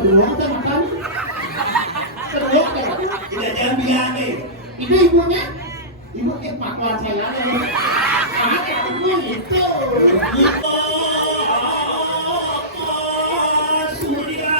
kedua kita makan. Kedua kita. Tidak jangan bilang nih. Itu ibunya. Ibu kayak pakuan saya ada. Anak ibu itu. Surya.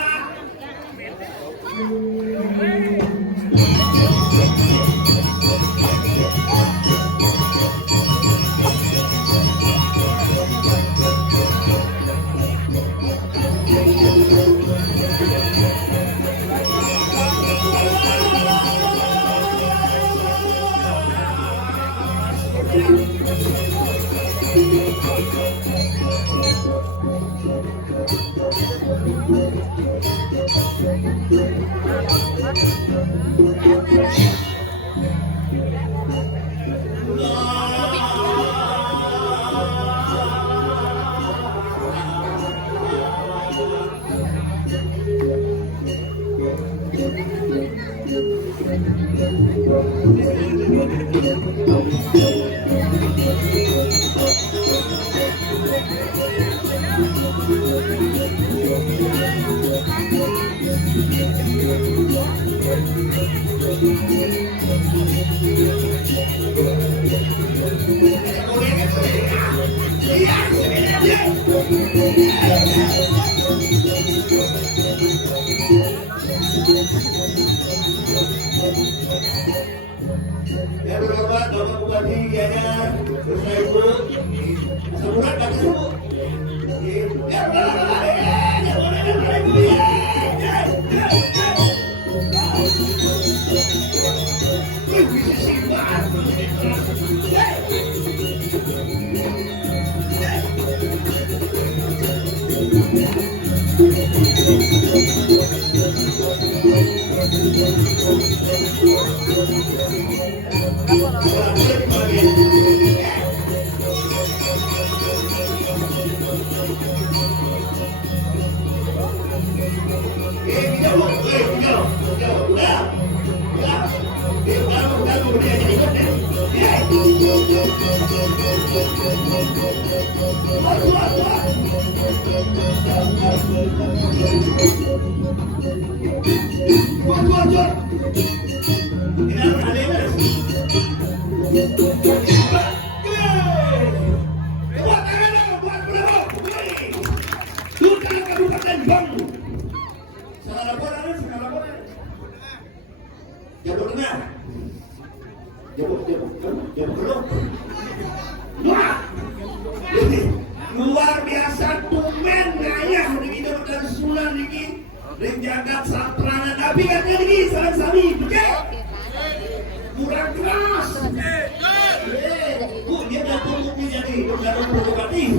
Ya berobat, bapak bupati ya terus ibu sebulan kaki subuh. Ya luar biasa tumen ngayah begitu bukan sulan ini menjaga saprangan tapi katanya ini salah sami betul kurang keras bu dia datang untuk jadi negara provokatif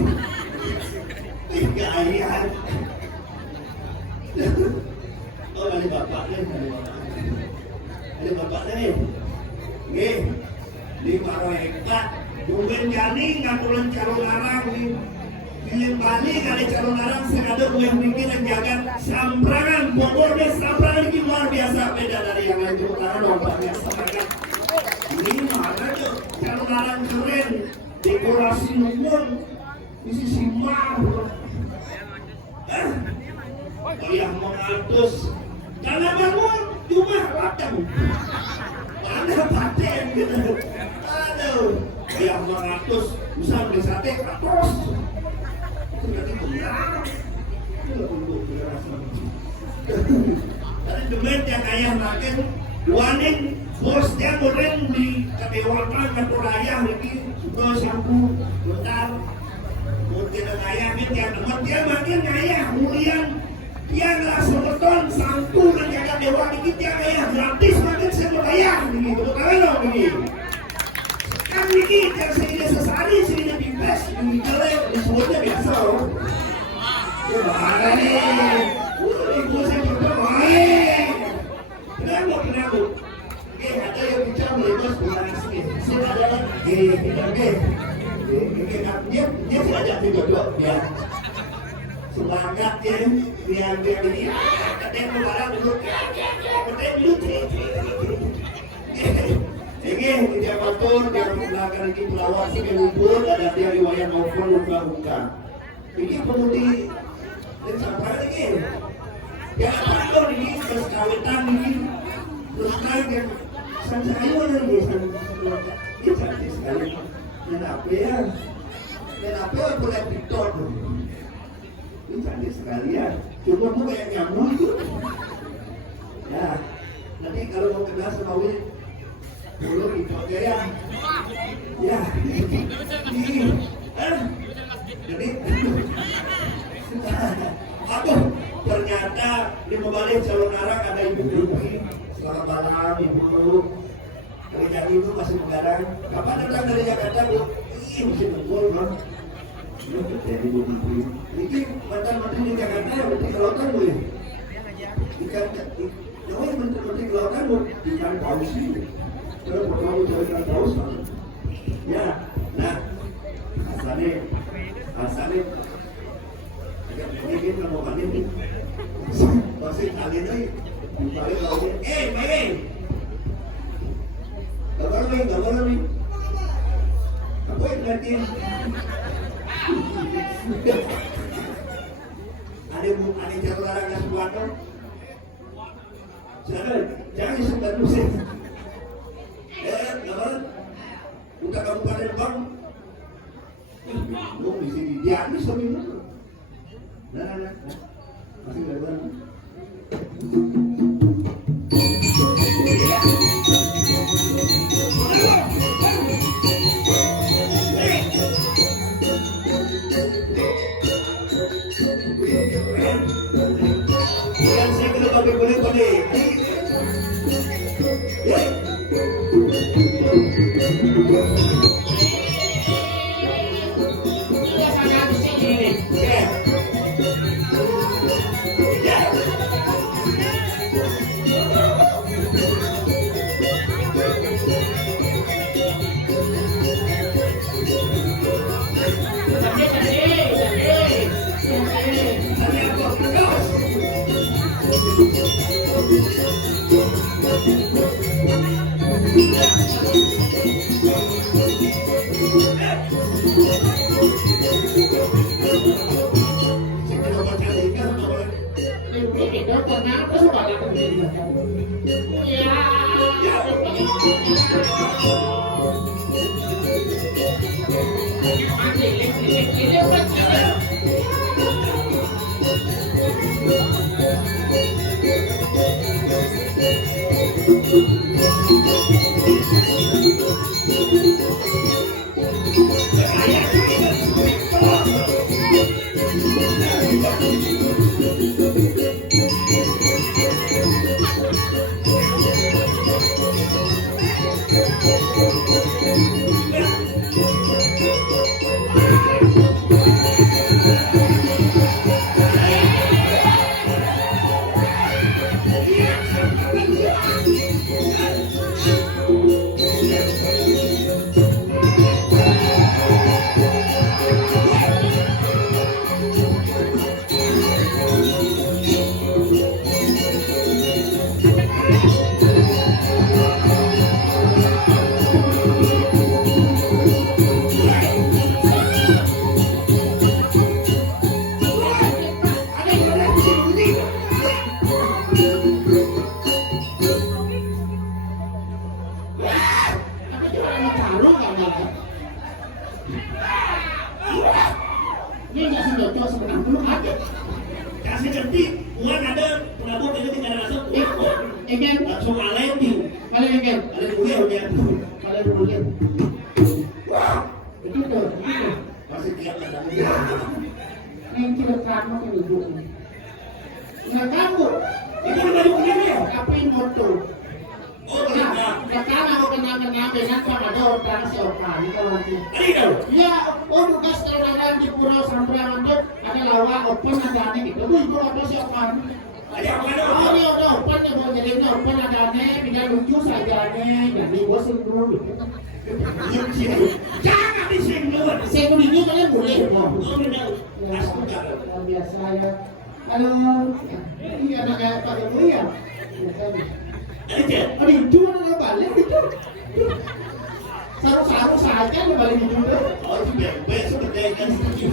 gaya oh ada bapaknya nih di Maroeka Bukan jani ngakulan calon larang di Bali kali calon larang sengaja gue bikin yang jaga samprangan pokoknya samprangan ini luar biasa beda dari yang lain terutama lompatnya semangat ini mana tuh calon larang keren dekorasi numon isi simar yang mengatus karena bangun cuma ladang ada paten gitu aduh yang 200 bisa beli sate katos itu nanti kurang itu untuk berasa tadi demen yang ayah makin waning bos dia goreng di kedewakan kapolaya lagi suka sampu bentar mungkin ayah dia teman dia makin ayah mulian dia nggak sebeton sampu dan jaga dewa dikit dia ayah gratis makin saya bayar begitu betul kan begitu kan ini yang sehingga sesari sehingga bebas menjelek disebutnya biasa loh ya mana nih ibu saya berdoa kenapa ada yang bicara bebas bukan asli sini adalah dia saja tidak dia semangat dia ini katanya mau barang dulu katanya dulu ini dia motor dia menggunakan ini pelawak sini lumpur ada dia riwayat maupun luka-luka ini pemudi dan sampai lagi ya apa kemarin yang sayur ini cantik sekali. Dan apa ya? Dan apa yang boleh diton? Ini cantik sekali ya. Cuma aku kayak nyamuk itu. Ya, nanti kalau mau kenal sama Wil, dulu itu aja ya. Ya, jadi, aduh, ternyata di Bali calon arak ada ibu Duki, selamat malam ibu. Kerja ibu masih begadang. Kapan datang dari Jakarta bu? Ih, masih nunggu bro. Jadi ibu Duki. Ini mantan menteri di Jakarta, menteri kelautan bu. Ikan, yang menteri kelautan bu, ikan paus ini. Kalau pertama cari ikan paus, ya, nah, asalnya, ini kita mau kali ini, masih kali ini, kali lautnya, Mei, gambar nih, apa yang gantiin? Ada jatuh larang yang sebuah dong, jangan disebut dulu sih. Gambar, udah kabupaten bang. Lu di sini diamis sama ini. Nah. Masih lebar. Yang saya kena pakai boleh. Kasih ganti, uang ada penabur itu tidak langsung. Langsung alay tu. Alay kuliah. Wah, itu tu. Masih tiap kadang. Nanti kamu tu ibu. Nah kamu, Itu baju kuliah ya? apa yang motor? Oh, kenapa? Sekarang aku kenal-kenal dengan sama ada orang seorang itu lagi. Ini Ya, tugas terlarang di Pulau Sambriang itu ada lawak open ada aneh gitu. Ibu apa seorang? ada apa ada? Oh, ini udah open ya, mau jadi open ada aneh, tidak lucu saja aneh. Jadi bosan dulu. Jangan disinggung. Saya ini kalian boleh kok. Oh, benar. Luar biasa ya. Halo, ini anak kayak Pak Jokowi ya? Aduh, itu mana balik itu? Saru-saru saja dia balik itu. Oh, itu bebek seperti ikan seperti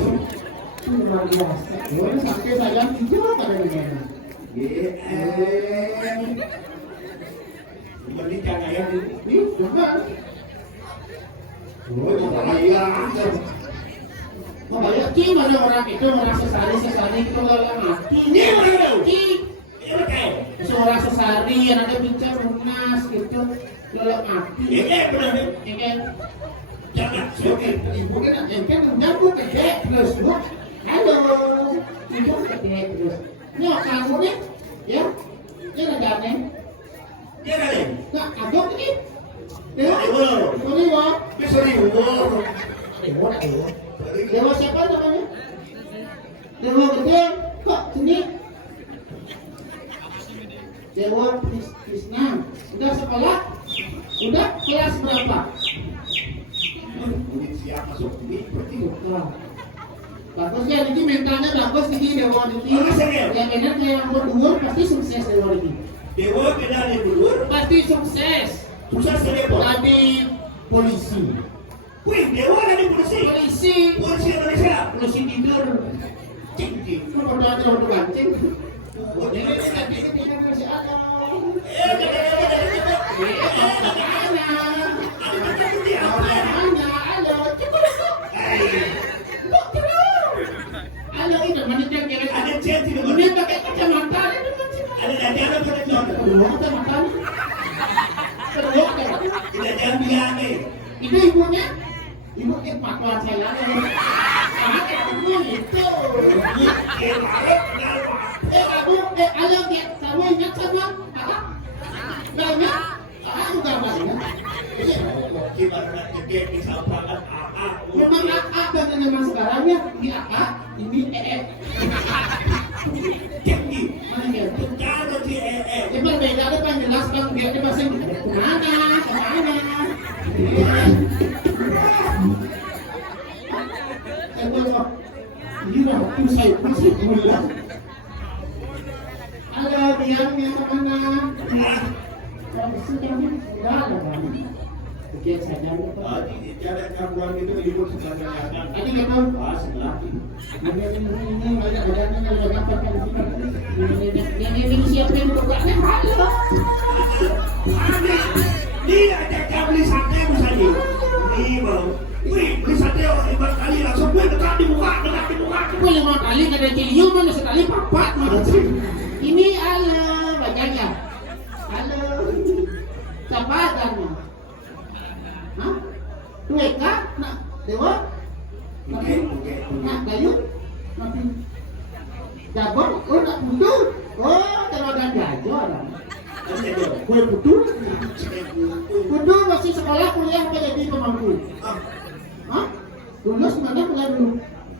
Luar biasa. Ya, sampai saya hijau kadang-kadang. Menikah kayak Ini benar. oh bahaya. Bahaya Ki, mana orang itu orang sesari itu kalau mati. Ini mana? Ki, Ini betul. seorang sesari yang ada bicara lunas gitu kalau mati. Ini benar. Ini kan Jangan oke. ibu kan menjago gede terus bu. Halo, ibu gede terus. Ini kamu nih, ya? Ini ada nih. Dia ada. Nah, agak ini. Ya, Ibu. ini wah. Bisa ibu. Dewa siapa namanya? Dewa gede. Kok sini? Dewa Krishna. Udah sekolah? Udah kelas berapa? Murid siap masuk ini seperti Wah. Bagus ya, ini mentalnya bagus ini Dewa ini. Oh, serius? Yang enak yang berdua pasti sukses Dewa ini. Dewa beda dari dulu. Pasti sukses. Susah seribu. Jadi polisi. Wih, Dewa dari polisi. Polisi. Polisi Indonesia. Polisi tidur. Cing. Lu berdoa terlalu kancing. Oh, Ini ini tadi kita masih ada. Halo, itu manusia kira ada chat di ini pakai kacamata. ada dada pada jam. Kedua kacamata. Kedua kacamata. Tidak jangan bilang Itu ibunya. Ibu patuan saya. Anak ibu itu. Kamu, halo, kamu ingat sama kakak? Nggak ingat? Kakak juga nggak ingat. Gimana jadi disampaikan AA? Memang AA dan memang sekarangnya ini AA, ini Tinggi. Mana dia? Kalau di Dia berbeda, dia kan jelas kan dia bahasa Inggris. Kemana? Ini waktu saya masih kuliah. Ada biangnya kemana? Sudah ada kan? Oke, saya Cara gangguan itu ibu sudah mengatakan. Ini kita Bahas lagi. ini siapin bukannya halo. Dia ada beli sate misalnya. Ini bang. Wih, beli sate hebat kali langsung gue dekat di muka. Aku 5 kali kada cium mana sekali papat. Ini halo bacanya. Halo. Siapa kamu? Hah? Tueka? Nak Dewa? Nak Bayu? Nak Jabon? Oh nak Putu? Oh kalau ada Jajor. Kue Putu? Putu masih sekolah kuliah apa jadi pemangku? Hah? Lulus mana kuliah dulu?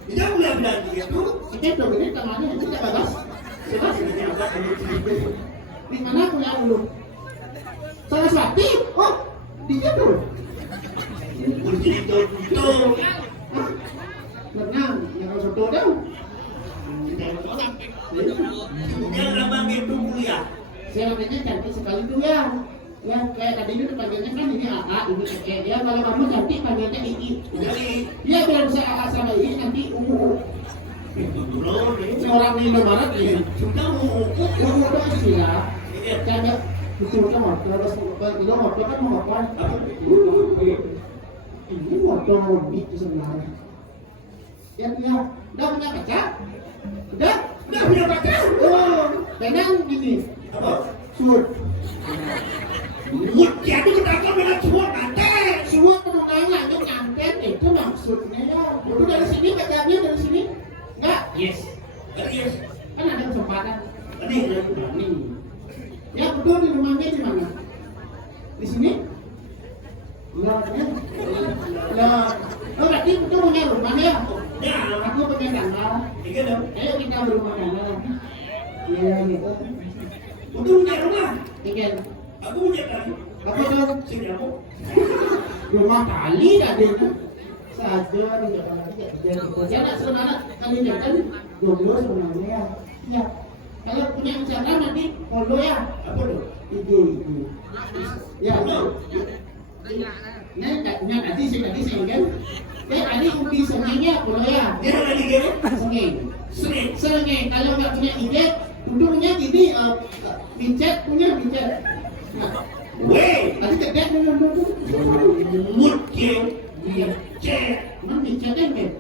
Tidak boleh bilang gitu. Oke, tuh ini tangannya itu tak bagas. Bebas. Di mana kuliah dulu? Saraswati? Oh, di situ. Kunci itu. Hah? Berenang, yang harus betul dong. Yang lambang itu kuliah. Saya namanya cantik sekali tuh ya. Ya kayak tadi itu panggilnya kan ini AA, ini Eke. Ya kalau kamu cantik panggilnya Iki. Jadi, Ya kalau bisa AA sama Iki nanti belum Ini orang di Indomaret ya. sudah mau Itu istilah. Karena betul kan waktu harus kalau waktu kan mau apa? Ini waktu lebih sebenarnya. Ya, udah punya kaca? Udah punya kaca? Oh, dengan gini. apa? Suut. Mut jadi kita akan bilang semua nanti. Suut penunggangan itu nyantet itu maksudnya. Itu dari sini bacanya dari sini? Enggak? Yes. Serius. Kan ada kesempatan. Tadi Nih. Ya betul di rumahnya di mana? Di sini? Lah, ya. Lah. Oh, berarti itu punya rumah ya? ya, Aku punya kamar. iya dong. Ayo kita berumah tangga. Iya gitu. Udah punya rumah. Tinggal Aku punya tadi. apa dong? Sini aku. Rumah kali tadi itu. Satu di depan lagi ya. Ya nak sebenarnya kali jangan jomblo sebenarnya ya. Ya. Kalau punya usaha nanti follow ya. Apa tuh? Itu. Ya. Nah, tadi saya kan. Tadi ubi sengenya follow ya. Dia lagi gini. Sengeng. Sini. Sengeng. Kalau nggak punya ide, untungnya ini WeChat punya WeChat. Nah, Weh, Tadi gede dulu. mungkin cek Emang micetnya kan?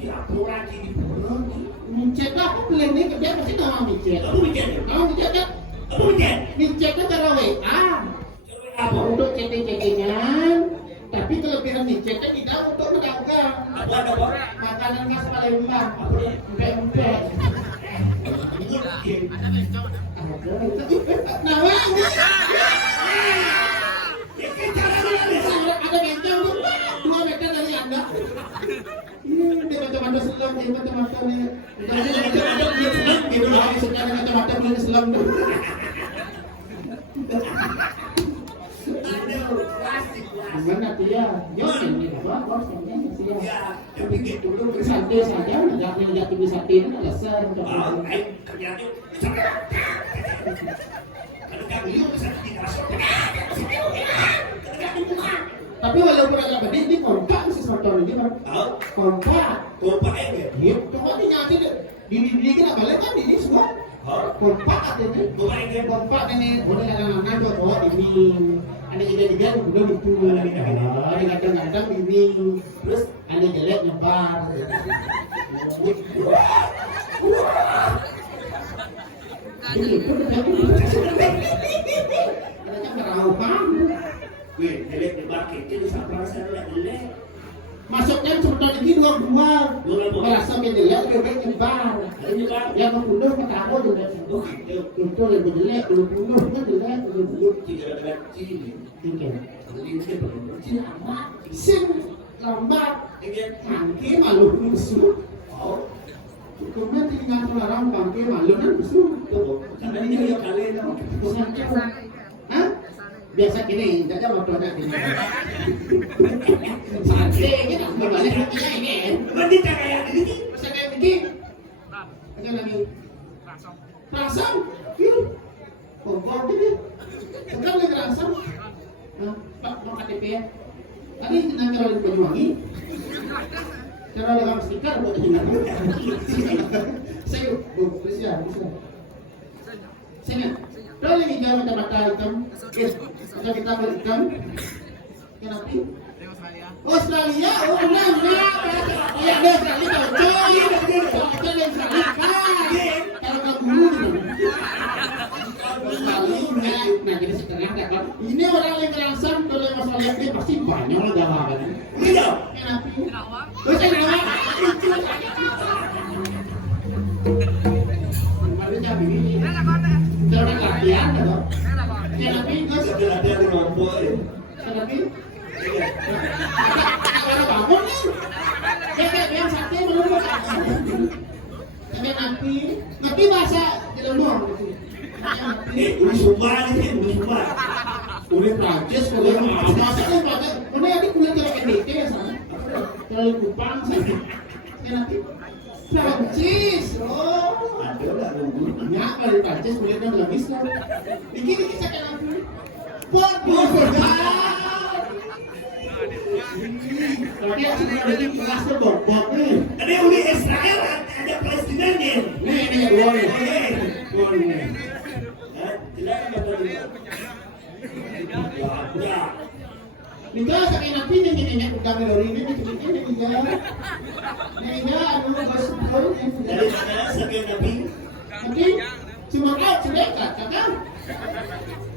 ya pura di bulan. Micet lah, aku beli ini gede pasti nama micet. Kamu bikin? Kamu micet kan? Kamu bikin? Micetnya cara WA. Apa? Untuk chatting-chattingan. Tapi kelebihan micetnya tidak untuk mendagang. Apa? Makanan khas Palembang. Empek-empek. Mungkin. Nah, wang. Ini cara mana? Ada bengkel tuh. 2 meter dari Anda. Dia kacamata selam, dia kacamata nih. Kacamata beli selam, gitu lah. Sekarang kacamata beli selam tuh. Aduh, plastik. Gimana tuh ya? Josin nih, bos, sih ya. Ya, tapi gitu dulu. Santai saja, nggak ngeliat TV sate itu alasan. Oh, kerjanya. Kalau kamu yuk bisa dikasih. Tapi walaupun agak gede, ini kompak sih motor ini kan. Oh, Kompak. kompak aja. Gitu kan ini nyati deh. Dini kita balik kan ini semua. Oh, Kompak aja tuh. kompak aja. Kompak ini boleh kadang-kadang tuh bawa ini. Ada tiga udah itu. Ada kadang-kadang ini. Terus ada jelek nyebar. Ini itu katanya meraupan. Wih, jelek debat kecil sama saya jelek. Masuknya sebentar ini dua. Merasa jelek lebih baik nyebar. Ini kan Yang membunuh ketahu juga. oh gitu. Itu lebih jelek, belum bunuh kan jelek, belum bunuh. Tidak ada ciri. Oke. Ini saya belum berciri amat. Sim lambat, Ini bangke malu musuh. oh, Hukumnya tinggal orang bangke malu kan musuh. tuh. Karena ini yang kalian tahu. Bukannya, hah? Biasa gini, jaga motornya gini. Santai gitu, berbalik rupiah ini. Berarti kayak ini. Masa kayak begini. Ada lagi. Rasam, yuk. Kompor gini. Sekarang lagi rasam. Nah, Pak, mau KTP ya? Tadi nanti kalau di Banyuwangi, cara dengan stiker buat tinggal. Saya, bisa. Saya, kalau yang hijau mata hitam, atau kita hitam, kenapa? Australia, oh benar. Iya, ada Australia, coy. Kalau ada Australia, kalau kamu Australia, nah jadi sekarang dapat. Ini orang yang ngerasain kalau masalah ini pasti banyak lah jawabannya. Iya. Kenapa? Oh, saya kenapa? Ada jam ini. Jangan latihan, dong. Kenapa? Tapi ada di rombok ya. Kenapa? Ada bangun nih. Kayak yang sate belum Sampai nanti bahasa di luar. Udah sumbar ini, udah sumbar. Kulit Prancis, kulit masa kan Prancis. Udah ada kulit kalau NDT sana. Kalau Kupang sana. Nanti Prancis. Oh, Ada lah nunggu. banyak kalau di Prancis kulitnya belum bisa. Dikit saya kenal kulit. Pot. Tapi yang sebenarnya kelas tuh bobot nih. Ada Uni Israel, ada presidennya. Nih dua nih. Dua nih. Tidak ada tadi. Ya. Nikah sakit nanti nenek udah melori ini dikit-dikit nikah. Nikah anu bersyukur Dari mana sakit Nabi? nanti cuma kau sedekat kakak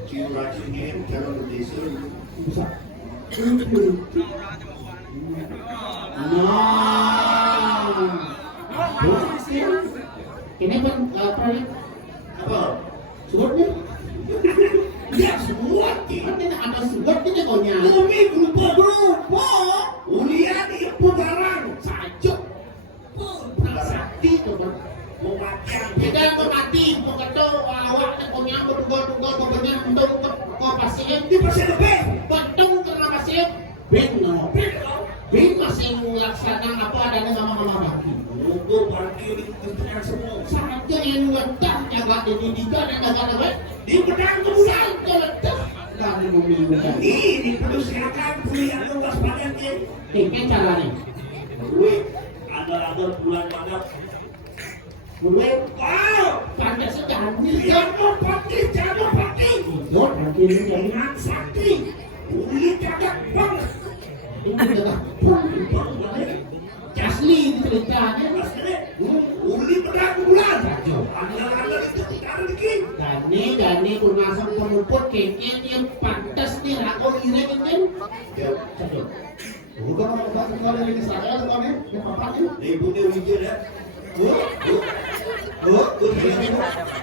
Ciracingin cara berdesa. bisa. Nah, ini pun apa nih? Apa? Suratnya? Ya semua. Nanti ada suratnya kau nyala. Umi grupo. Ulian itu barang. Sajuk. Sakti tuh kan. Mau mati. Kita mau mati, mau ketemu awak, mau nyambut, mau benar untuk pasien. Di pasien lebih. Betul karena pasien. Benar. Bin masih melaksana apa adanya mama-mama bagi. Nunggu parkir di kementerian semua. Saatnya yang letak jaga pendidikan dan jaga Di pedang kemudian. saatnya letak dari membingungkan. Ini perlu silakan kuliah ke waspadanya. Ini caranya. Gue ada bulan banget. Mulai Wow. pada sejarah Jangan pakai. Jod nanti ini jadi dengan sakti ulit kagak bang ini adalah asli ceritanya. ulit berlaku bulan ada itu tidak ada dikit Dani kunasang penumput kengken yang pantas nih aku ireng kan. Cakap. Bukan orang kalau dari Israel kau nih, yang papan nih. ibu dia wujud ya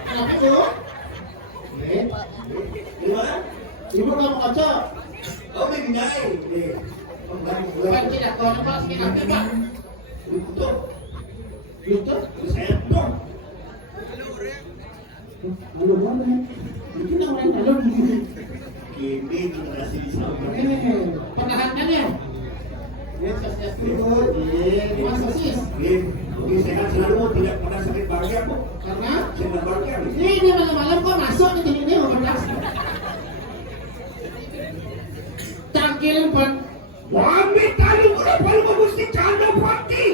Kenapa tuh? gimana Ibu kamu kaca. oh bingkai Bukan tidak kau nampak sekian apa pak? untuk Itu? saya tuh Lalu mana? Mungkin orang lalu kini generasi sama penahanannya. Ya, sukses dulu. Mas sosis. Oke, sehat selalu, tidak pernah sakit bahagia kok. Karena Sehat bahagia. ini malam-malam kok masuk ke sini berdas. Tangkilin pun. Wami tadi udah paling mesti canda pati.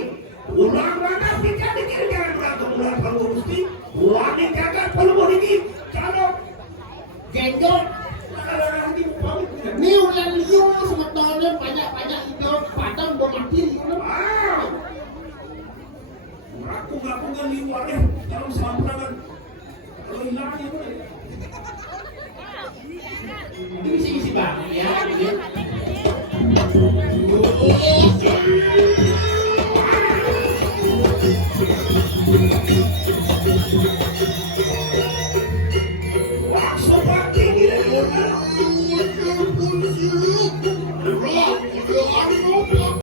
Ulang mana tidak dikira jangan ulang paling mesti. Wami kagak paling mesti canda. Genggol. Ini ulang liu sebetulnya banyak itu padang buat mati. Aku nggak liwarnya dalam samperan. Kalau hilangnya boleh. Itu isi banget ya. Wah, sobat tinggi dari orang.